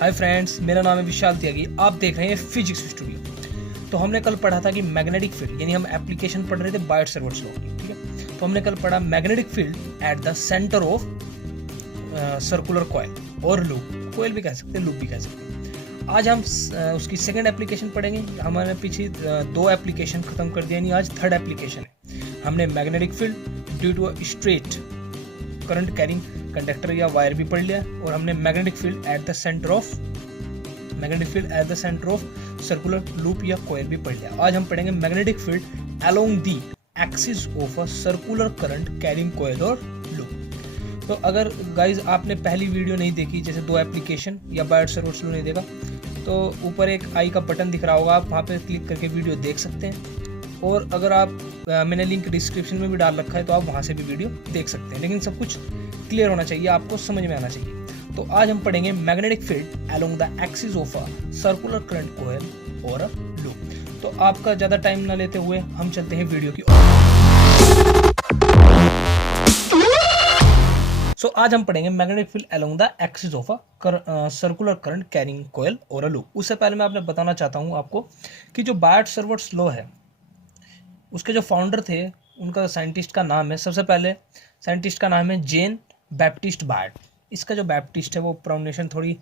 Hi friends, मेरा नाम है विशाल त्यागी। आप देख रहे हैं फिजिक्स स्टूडियो। तो हमने कल पढ़ा था कि मैग्नेटिक फील्ड, यानी हम एप्लीकेशन पढ़ रहे थे बायट-सावर्ट्स लॉ की, ठीक है। तो हमने कल पढ़ा magnetic field at the centre of circular coil और लूप। कॉइल भी कह सकते हैं, लूप भी कह सकते हैं। आज हम उसकी सेकंड एप्लीकेशन पढ़ेंगे। हमारे पीछे दो एप्लीकेशन खत्म कर दिया, यानी आज थर्ड एप्लीकेशन है। हमने magnetic field due to a straight current carrying conductor या वायर भी पढ़ लिया, और हमने magnetic field at the centre of circular loop या कॉइल भी पढ़ लिया। आज हम पढ़ेंगे magnetic field along the axis of a circular current carrying coil और लूप। तो अगर गाइज आपने पहली वीडियो नहीं देखी, जैसे दो एप्लीकेशन या बायट-सावर्ट्स लॉ नहीं देखा, तो ऊपर एक आई का बटन दिख रहा होगा, आप वहाँ पे क्लिक करके वीडियो देख सकते हैं। और अगर आप मैंने लिंक डिस्क्रिप्शन में भी डाल रखा है, तो आप वहाँ से भी वीडियो देख सकते हैं। लेकिन सब कुछ क्लियर होना चाहिए, आपको समझ में आना चाहिए। तो आज हम पढ़ेंगे magnetic field along the axis of a circular current coil और अ लूप। तो आपका ज़्यादा टाइम ना लेते हुए हम चलते हैं वीडियो की ओर। सो आज हम पढ़ेंगे magnetic field along the axis of a circular current carrying coil और अ लूप। उससे पहले मैं आपने बताना चाहता हूँ आपको कि जो बायट-सावर्ट्स लॉ है, उसके जो फाउंडर थे, उनका साइंटिस्ट का नाम है, सबसे पहले साइंटिस्ट का नाम है जेन बैप्टिस्ट बायट। इसका जो बैप्टिस्ट है वो प्रोनाउंसिएशन थोड़ी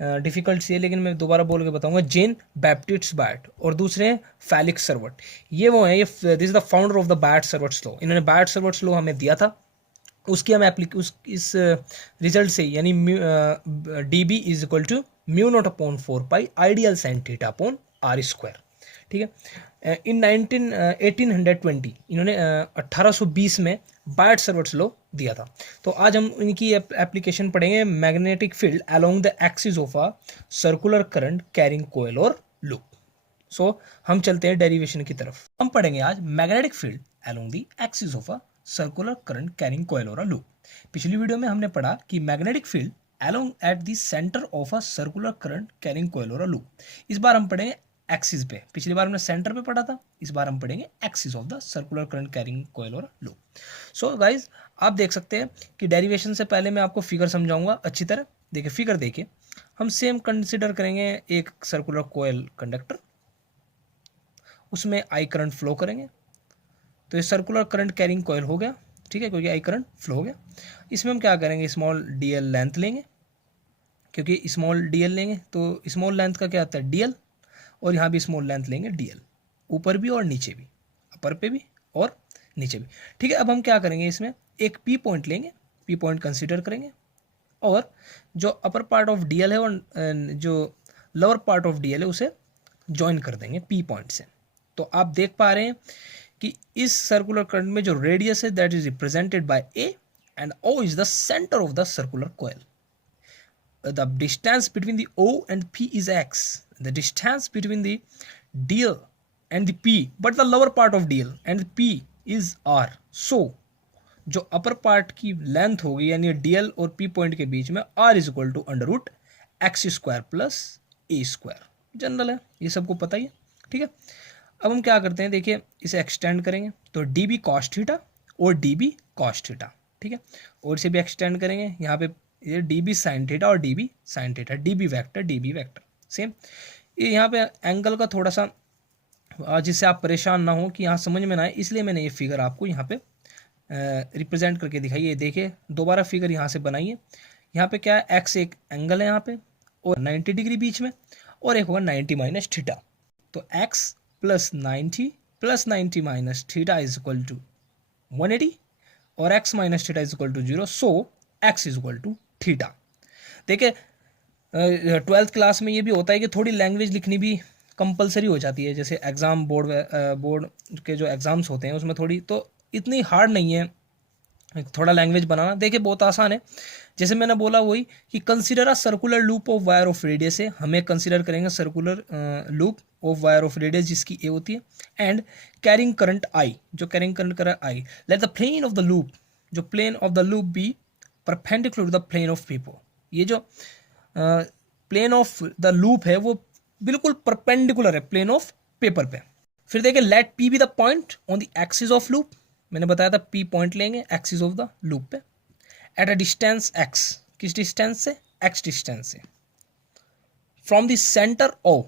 डिफिकल्ट सी है, लेकिन मैं दोबारा बोल के बताऊंगा। Jean Baptiste Biot. और दूसरे हैं फेलिक्स सर्वट। ये वो है, ये this is the founder of the Biot Savart's law. इन्होंने बायट-सावर्ट्स लॉ हमें दिया था, उसकी हम इस रिजल्ट से, यानी D B is equal to mu not upon 4 pi I dl sine theta upon R square, ठीक है। इन 1820 इन्होंने 1820 में बायट-सावर्ट्स लॉ दिया था। तो आज हम इनकी एप्लीकेशन पढ़ेंगे magnetic field along the axis of a circular current carrying coil और लूप। सो हम चलते हैं डेरिवेशन की तरफ। हम पढ़ेंगे आज magnetic field along the axis of a circular current carrying coil और अ लूप। पिछली वीडियो में हमने पढ़ा कि magnetic field along eight the centre of a circular current carrying coil और अ लूप। इस बार हम पढ़ेंगे एक्सिस पे। पिछली बार हमने सेंटर पे पढ़ा था, इस बार हम पढ़ेंगे axis of the circular current carrying coil और लूप। सो गाइज, आप देख सकते हैं कि डेरिवेशन से पहले मैं आपको फिगर समझाऊंगा अच्छी तरह। देखिए फिगर, देखिए हम सेम कंसिडर करेंगे एक सर्कुलर कॉइल कंडक्टर, उसमें आई करंट फ्लो करेंगे। तो ये सर्कुलर करंट कैरिंग कॉइल हो गया, ठीक है, क्योंकि आई करंट फ्लो हो गया। इसमें हम क्या करेंगे, स्मॉल डी एल लेंथ लेंगे, क्योंकि स्मॉल डी एल लेंगे तो स्मॉल लेंथ का क्या आता है, डी एल। और यहाँ भी स्मॉल लेंथ लेंगे डी एल, ऊपर भी और नीचे भी, अपर पे भी और नीचे भी, ठीक है। अब हम क्या करेंगे, इसमें एक पी पॉइंट लेंगे, पी पॉइंट कंसीडर करेंगे, और जो upper part of D L है और जो lower part of D L है उसे ज्वाइन कर देंगे पी पॉइंट से। तो आप देख पा रहे हैं कि इस सर्कुलर करंट में जो रेडियस है that is represented by A, and O is the centre of the circular coil. The distance between the O and P is x. The distance between the DL and the P, but the lower part of DL and the P is R. So जो upper part की length होगी, यानी DL और P point के बीच में, R is equal to under root x square plus a square. General है, ये सबको पता ही है, ठीक है। अब हम क्या करते हैं, देखिए इसे एक्सटेंड करेंगे तो डी बी कॉस थीटा और डी बी कॉस थीटा, ठीक है। और इसे भी एक्सटेंड करेंगे, यहाँ पे ये डी बी साइन थीटा और D B sine theta, D B vector same. ये यहाँ पे एंगल का थोड़ा सा, जिससे आप परेशान ना हो कि यहाँ समझ में ना आए, इसलिए मैंने ये फिगर आपको यहाँ पे रिप्रेजेंट करके दिखाई। ये देखिए दोबारा फिगर यहाँ से बनाइए। यहाँ पे क्या है, एक्स एक एंगल है यहाँ पे, और 90 डिग्री बीच में, और एक होगा 90 माइनस थीटा। तो x plus 90 minus theta is equal to 180, और x minus theta is equal to 0। So x is equal to theta. देखिए 12th क्लास में ये भी होता है कि थोड़ी लैंग्वेज लिखनी भी कंपलसरी हो जाती है। जैसे एग्ज़ाम बोर्ड के जो एग्ज़ाम्स होते हैं उसमें थोड़ी, तो इतनी हार्ड नहीं है थोड़ा लैंग्वेज बनाना। देखिए बहुत आसान है। जैसे मैंने बोला वही कि consider a circular loop of wire of radius है, हमें कंसिडर करेंगे circular loop of wire of radius जिसकी ए होती है, एंड कैरिंग करंट आई, जो कैरिंग करंट कर I. Let the plane of the loop, जो plane of the loop be perpendicular to the plane of paper. ये जो plane of the loop है वो बिल्कुल परपेंडिकुलर है प्लेन ऑफ पेपर पे। फिर देखिए let P be the point on the axis of loop. मैंने बताया था पी पॉइंट लेंगे एक्सिस ऑफ द लूप पे एट अ डिस्टेंस एक्स। किस डिस्टेंस से, एक्स डिस्टेंस से। फ्रॉम द सेंटर ओ,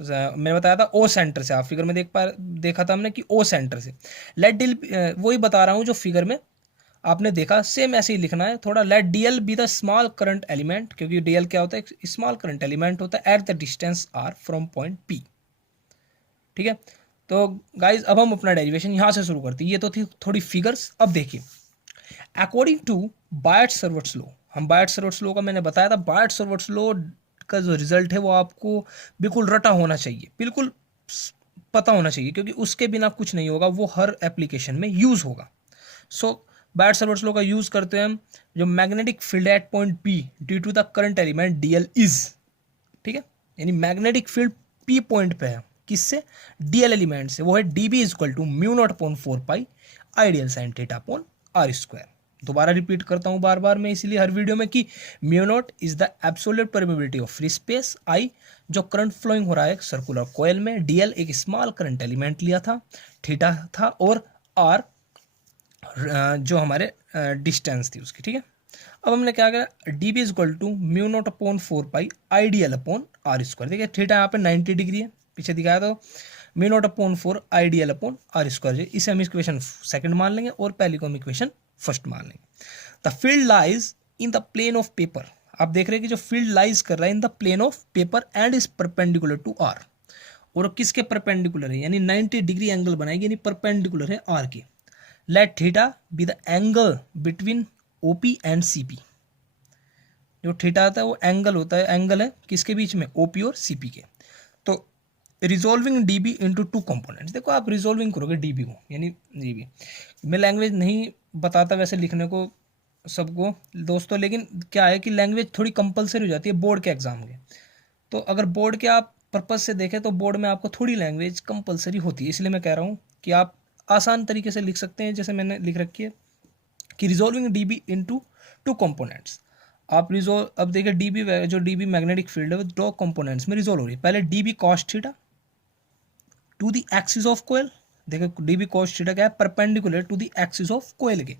मैंने बताया था ओ सेंटर से, आप फिगर में देखा था हमने कि ओ सेंटर से। लेट डीएल, वही बता रहा हूँ जो फिगर में आपने देखा, सेम ऐसे ही लिखना है थोड़ा। Let dl be the small current element, क्योंकि डीएल क्या होता है, स्मॉल करंट एलिमेंट होता है at the distance R from point P. ठीक है, तो गाइज अब हम अपना डेरिवेशन यहाँ से शुरू करते हैं। ये तो थी थोड़ी फिगर्स। अब देखिए, अकॉर्डिंग टू बायट-सैवर्ट्स लॉ, हम बायट-सैवर्ट्स लॉ का मैंने बताया था, बायट-सैवर्ट्स लॉ का जो रिजल्ट है वो आपको बिल्कुल रटा होना चाहिए, बिल्कुल पता होना चाहिए, क्योंकि उसके बिना कुछ नहीं होगा, वो हर एप्लीकेशन में यूज होगा। सो बायट-सैवर्ट्स लॉ का यूज करते हैं हम, जो magnetic field at point P due to the current element dl is, ठीक है, यानी मैग्नेटिक फील्ड पी पॉइंट पे है, किससे, डीएल एलिमेंट से, वो है dB is equal to mu not upon 4 pi I dl sine theta upon R square. दोबारा रिपीट करता हूं बार बार मैं इसीलिए हर वीडियो में कि mu naught is the absolute permeability of free space, I जो करंट फ्लोइंग हो रहा है सर्कुलर कॉइल में, डीएल एक स्मॉल करंट एलिमेंट लिया था, थीटा था, और आर जो हमारे डिस्टेंस थी उसकी। ठीक है, अब हमने क्या करा, d B is equal to mu not upon 4 pi I dl upon R square. देखिए थीटा यहाँ पे 90 डिग्री है, पीछे दिखाया तो mu not upon 4 I dl upon R square, इसे हम इक्वेशन सेकंड मान लेंगे और पहली को हम इक्वेशन फर्स्ट मान लेंगे। The field lies in the plane of paper, आप देख रहे हैं कि जो फील्ड लाइज कर रहा है in the plane of paper and is perpendicular to R, और किसके परपेंडिकुलर है, यानी 90 डिग्री एंगल बनाएगी, यानी परपेंडिकुलर है आर की। Let theta be the angle between OP and CP, जो थीटा आता है वो एंगल होता है, एंगल है किसके बीच में, ओपी और सीपी के। तो resolving dB into two components, देखो आप रिजोल्विंग करोगे डीबी को, यानी डीबी, मैं लैंग्वेज नहीं बताता वैसे लिखने को सबको दोस्तों, लेकिन क्या है कि लैंग्वेज थोड़ी कंपलसरी हो जाती है बोर्ड के एग्जाम के। तो अगर बोर्ड के आप पर्पज से देखें तो बोर्ड में आपको थोड़ी लैंग्वेज कंपलसरी होती है, इसलिए मैं कह रहा हूँ कि आप आसान तरीके से लिख सकते हैं, जैसे मैंने लिख रखी है कि resolving dB into two components. आप रिजोल्व, अब देखिए डीबी, जो डीबी मैग्नेटिक फील्ड है वो दो कंपोनेंट्स में रिजोल्व हो रही है। पहले dB cos theta to the axis of coil, देखो डीबी कॉस थीटा क्या है, perpendicular to the axis of coil के,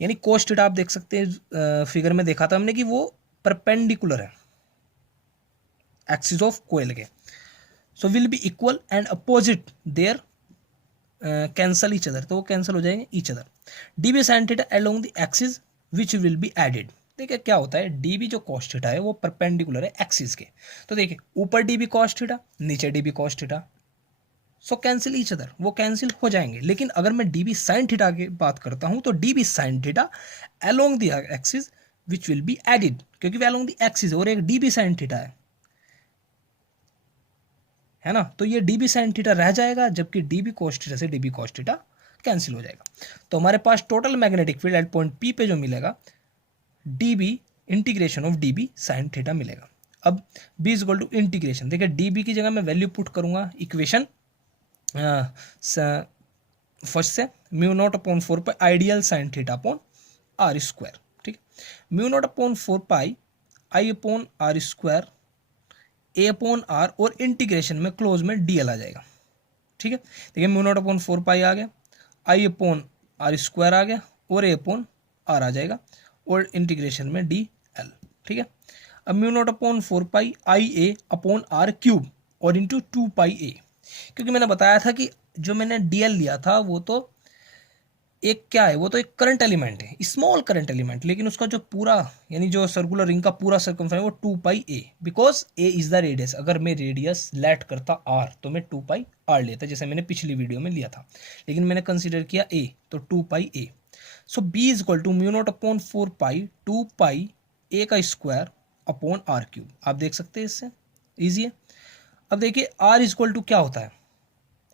यानी कॉस थीटा आप देख सकते हैं फिगर में देखा था हमने कि वो परपेंडिकुलर है एक्सिस ऑफ कोयल के। So will be equal and opposite their cancel each other, तो वो कैंसिल हो जाएंगे each other. DB sine theta along the axis which will be added, देखिए क्या होता है, डीबी जो कॉस थीटा है वो परपेंडिकुलर है एक्सिस के, तो देखिए ऊपर डीबी कॉस थीटा, नीचे डीबी कॉस थीटा, सो कैंसिल ईच अदर, वो कैंसिल हो जाएंगे। लेकिन अगर मैं डीबी साइन थीटा की बात करता हूं तो dB sine theta along the axis which will be added, क्योंकि वे अलोंग द एक्सिस और एक डीबी साइन थीटा है ना, तो ये डीबी साइन थीटा रह जाएगा, जबकि डीबी कॉस थीटा से डीबी कॉस थीटा कैंसिल हो जाएगा। तो हमारे पास total magnetic field at point P पे जो मिलेगा, dB integration of dB sine theta मिलेगा। अब B is equal to integration, देखिए डीबी की जगह मैं वैल्यू पुट करूंगा इक्वेशन फर्स्ट से, mu not upon 4 pi I dl sine theta upon R square, ठीक है, mu not upon 4 pi I upon R square a upon R, और integration में क्लोज में डी एल आ जाएगा। ठीक है, देखिए म्यू नॉट अपॉन 4 पाई आ गया, आई अपॉन आर स्क्वायर आ गया, और ए अपॉन आर आ जाएगा, और इंटीग्रेशन में डी एल। ठीक है, अब mu not upon 4 pi I a upon R cube और इंटू 2 पाई ए, क्योंकि मैंने बताया था कि जो मैंने डी एल लिया था वो तो एक क्या है, वो तो एक करंट एलिमेंट है, स्मॉल करंट एलिमेंट, लेकिन उसका जो पूरा यानी जो सर्कुलर रिंग का पूरा सर्कमफेरेंस वो 2 pi a, because a is the radius, अगर मैं रेडियस लेट करता आर तो मैं 2 पाई आर लेता, जैसे मैंने पिछली वीडियो में लिया था, लेकिन मैंने कंसीडर किया ए, तो 2 pi a. So B is equal to mu not upon 4 pi 2 pi a का स्क्वायर अपॉन आर क्यूब, आप देख सकते हैं इससे ईजी है। अब देखिए आर इज इक्वल टू क्या होता है,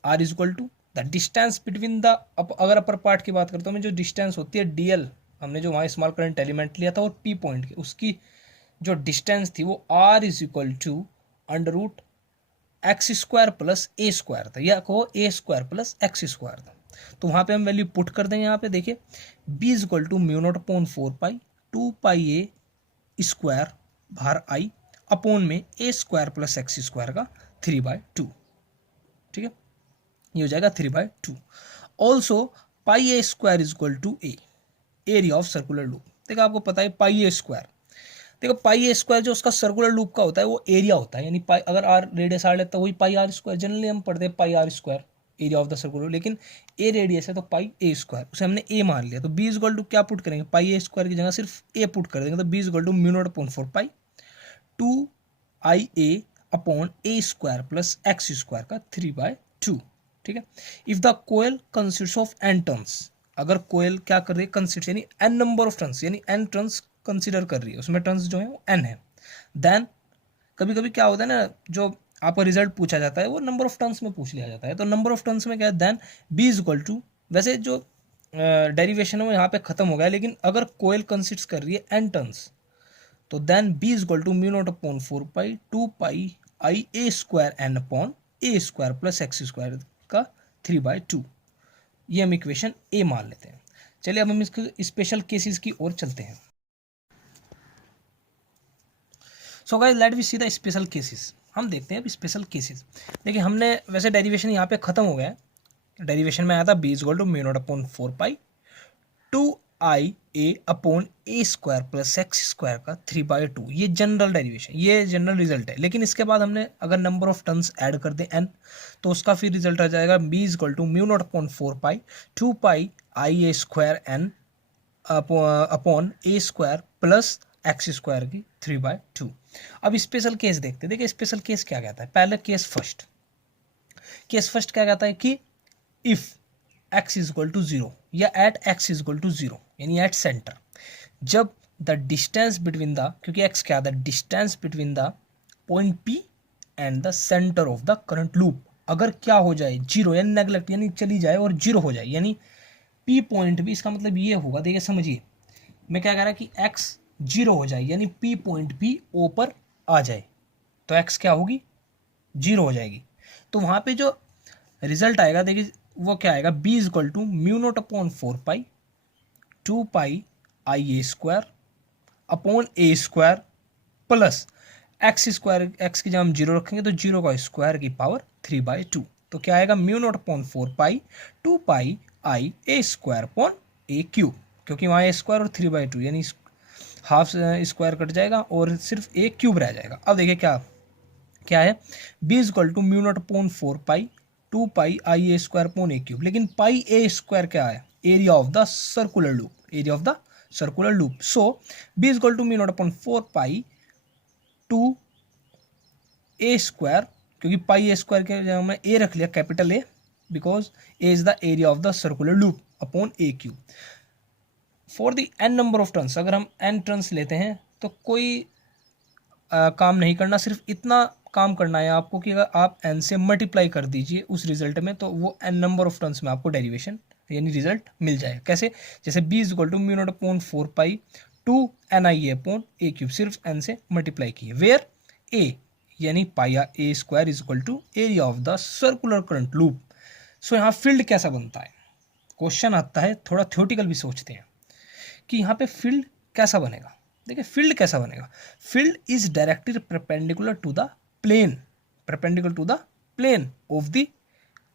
R is equal to the distance between the, अगर अपर पार्ट की बात करता हूँ मैं, जो डिस्टेंस होती है डीएल, हमने जो वहाँ स्मॉल करंट एलिमेंट लिया था और पी पॉइंट की, उसकी जो डिस्टेंस थी वो R is equal to under root x square plus a square था, या कहो a square plus X square था। तो वहाँ पे हम वैल्यू पुट कर देंगे, यहाँ पे देखिए B is equal to mu not upon 4 pi 2 pi a square भार आई अपॉन में a square plus X square का 3/2, ठीक है, ये हो जाएगा 3/2। Also pi a square is equal to a, area of circular loop, देखो आपको पता है पाई ए स्क्वायर, देखो पाई ए स्क्वायर जो उसका सर्कुलर लूप का होता है वो एरिया होता है, यानी पाई अगर आर रेडियस आर लेता है वही पाई आर स्क्वायर, जनरली हम पढ़ते हैं pi R square area of the circular, लेकिन ए रेडियस है तो पाई ए स्क्वायर, उसे हमने ए मान लिया, तो बी इज इक्वल टू क्या पुट करेंगे, पाई ए स्क्वायर की जगह सिर्फ ए पुट कर देंगे, तो B is equal to mu not upon 4 pi 2 I a upon a square plus X square का 3/2। ठीक है, if the coil consist of N turns, अगर कोयल क्या कर रही है, कंसिस्ट यानी एन नंबर ऑफ टर्न्स, यानी एन टर्न्स कंसिडर कर रही है, उसमें टर्न्स जो है वो एन है, देन कभी कभी क्या होता है ना, जो आपका रिजल्ट पूछा जाता है वो नंबर ऑफ टर्न्स में पूछ लिया जाता है, तो नंबर ऑफ टर्न्स में क्या है, then B is equal to, वैसे जो डेरिवेशन है वो यहाँ पे खत्म हो गया, लेकिन अगर कोयल कंसिस्ट कर रही है एन टर्न्स, तो then B is equal to mu not upon 4 pi 2 pi I a square N upon a square plus X square का 3/2, ये हम इक्वेशन ए मान लेते हैं। चलिए अब हम इसके स्पेशल केसेस की ओर चलते हैं। So guys let we see the special cases, हम देखते हैं अब स्पेशल केसेस। देखिए हमने वैसे डेरिवेशन यहाँ पे खत्म हो गया है, डेरिवेशन में आया था B is equal to mu not upon 4 pi 2 I a upon a square plus X square का 3/2, ये जनरल डेरिवेशन, ये जनरल रिजल्ट है, लेकिन इसके बाद हमने अगर नंबर ऑफ टर्म्स ऐड कर दें एन, तो उसका फिर रिजल्ट आ जाएगा B is equal to mu not upon 4 pi 2 pi I a square N upon a square plus X square की 3/2। अब स्पेशल केस देखते हैं। देखिए स्पेशल केस क्या कहता है, पहले केस फर्स्ट, केस फर्स्ट क्या कहता है कि if x is equal to 0 या at x is equal to 0, यानी एट सेंटर, जब द डिस्टेंस बिटवीन द, क्योंकि x क्या the distance between the point P and the centre of the current loop, अगर क्या हो जाए 0 यानी नेगलेक्ट यानी चली जाए और 0 हो जाए, यानी P पॉइंट भी, इसका मतलब ये होगा, देखिए समझिए मैं क्या कह रहा कि x 0 हो जाए यानी P पॉइंट भी O पर आ जाए, तो x क्या होगी 0 हो जाएगी, तो वहाँ पे जो रिजल्ट आएगा देखिए वो क्या आएगा, B is equal to mu naught upon 4 pi 2 pi I a square upon a square plus X square, X की जब हम 0 रखेंगे तो 0 का स्क्वायर की पावर 3/2, तो क्या आएगा mu naught upon 4 pi 2 pi I a square upon a cube, क्योंकि वहाँ ए स्क्वायर और 3/2 यानी हाफ स्क्वायर कट जाएगा और सिर्फ ए क्यूब रह जाएगा। अब देखिए क्या क्या है, B is equal to mu not upon 4 pi 2 pi I a square upon a cube, लेकिन पाई ए स्क्वायर क्या है, area of the circular loop, area of the circular loop, so B is equal to mu not upon 4 pi 2 a square, क्योंकि pi a square के जगह हमने a रख लिया capital a, because a is the area of the circular loop upon a cube for the N number of turns. अगर हम N turns लेते हैं तो कोई काम नहीं करना, सिर्फ इतना काम करना है आपको कि अगर आप n से मल्टीप्लाई कर दीजिए उस रिजल्ट में, तो वो n नंबर ऑफ टर्म्स में आपको डेरिवेशन यानी रिजल्ट मिल जाएगा। कैसे, जैसे b is equal to mu not upon 4 pi 2 n I a upon a cube, सिर्फ n से मल्टीप्लाई किए, वेयर a यानी pi a square is equal to area of the circular current loop. So यहाँ field कैसा बनता है, question आता है, थोड़ा थ्योरेटिकल भी सोचते हैं कि यहाँ पे फील्ड कैसा बनेगा। देखिए फील्ड कैसा बनेगा, field is directly perpendicular to the plane, perpendicular to the plane of the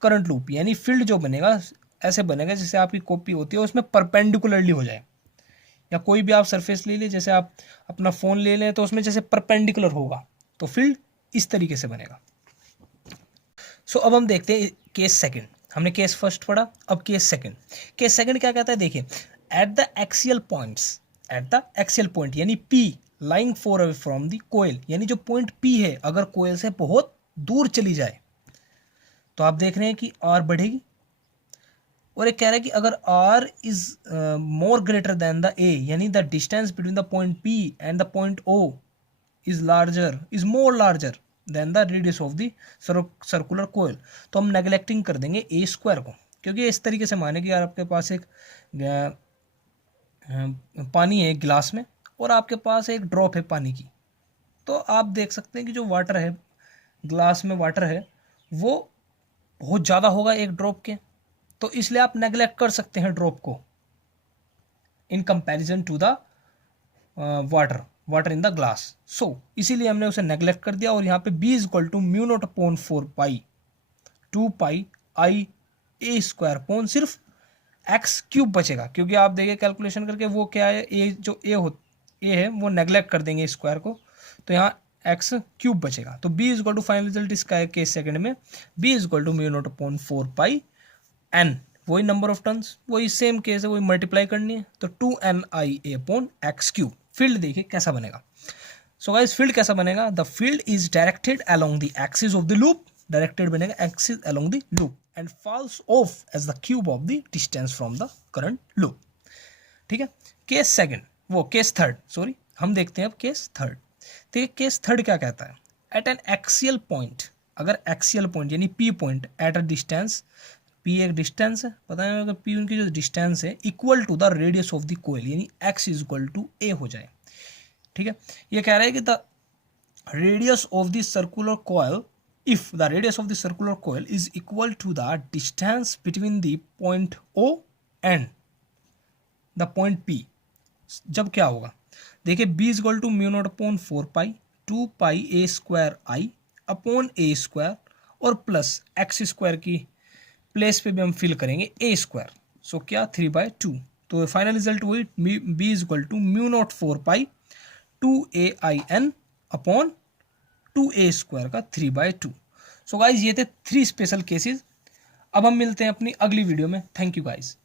current loop, यानी फील्ड जो बनेगा ऐसे बनेगा जैसे आपकी कॉपी होती है उसमें परपेंडिकुलरली हो जाए, या कोई भी आप सरफेस ले लीजिए, जैसे आप अपना फ़ोन ले लें तो उसमें जैसे परपेंडिकुलर होगा, तो फील्ड इस तरीके से बनेगा। सो अब हम देखते हैं केस सेकंड, हमने केस फर्स्ट पढ़ा, अब केस सेकंड। केस सेकंड क्या कहता है, देखिए at the axial points, at the axial point यानी P lying far away from the coil, यानी जो पॉइंट P है अगर कोयल से बहुत दूर चली जाए तो आप देख रहे हैं कि R बढ़ेगी, और एक कह रहा है कि अगर R is more greater than the A, यानी the distance between the point P and the point O is larger, is more larger than the radius of the circular coil, तो हम नेगलेक्टिंग कर देंगे ए स्क्वायर को, क्योंकि इस तरीके से माने कि यार आपके पास एक पानी है गिलास में और आपके पास एक ड्रॉप है पानी की, तो आप देख सकते हैं कि जो वाटर है ग्लास में, वाटर है वो बहुत ज़्यादा होगा एक ड्रॉप के, तो इसलिए आप नेगलेक्ट कर सकते हैं ड्रॉप को in comparison to the water in the glass. So इसीलिए हमने उसे नेगलेक्ट कर दिया, और यहाँ पे b is equal to mu not upon 4 pi 2 pi I a square upon सिर्फ एक्स क्यूब बचेगा, क्योंकि आप देखिए कैलकुलेशन करके वो क्या है, ए जो ए हो ए है वो नेग्लेक्ट कर देंगे स्क्वायर को, तो यहाँ एक्स क्यूब बचेगा। तो B is equal to final result इसका है केस सेकंड में, B is equal to mu not upon 4 pi N, वही नंबर ऑफ टर्न्स, वही सेम केस है, वही मल्टीप्लाई करनी है, तो 2ni upon x cube. Field देखिए कैसा बनेगा। सो गाइस फील्ड कैसा बनेगा, the field is directed along the axis of the loop, directed बनेगा axis along the loop and falls off as the cube of the distance from the current loop. ठीक है, case second, वो case third, sorry हम देखते हैं अब case third. देखिए case third क्या कहता है, एट एन एक्सियल पॉइंट, अगर एक्सियल पॉइंट यानी P point at a distance, P एक डिस्टेंस है, पता है अगर पी उनकी जो डिस्टेंस है equal to the radius of the coil, यानी x is equal to a हो जाए। ठीक है, ये कह रहा है कि the radius of the circular coil, if the radius of the circular coil is equal to the distance between the point O and the point P, जब क्या होगा, देखिए B is equal to mu not upon 4 pi 2 pi a square I upon a square और plus X square की place पे भी हम fill करेंगे ए स्क्वायर, सो क्या 3/2, तो फाइनल रिजल्ट वही B is equal to mu naught 4 pi 2ai upon 2a square का 3/2। सो गाइज ये थे 3 स्पेशल केसेस। अब हम मिलते हैं अपनी अगली वीडियो में। Thank you guys.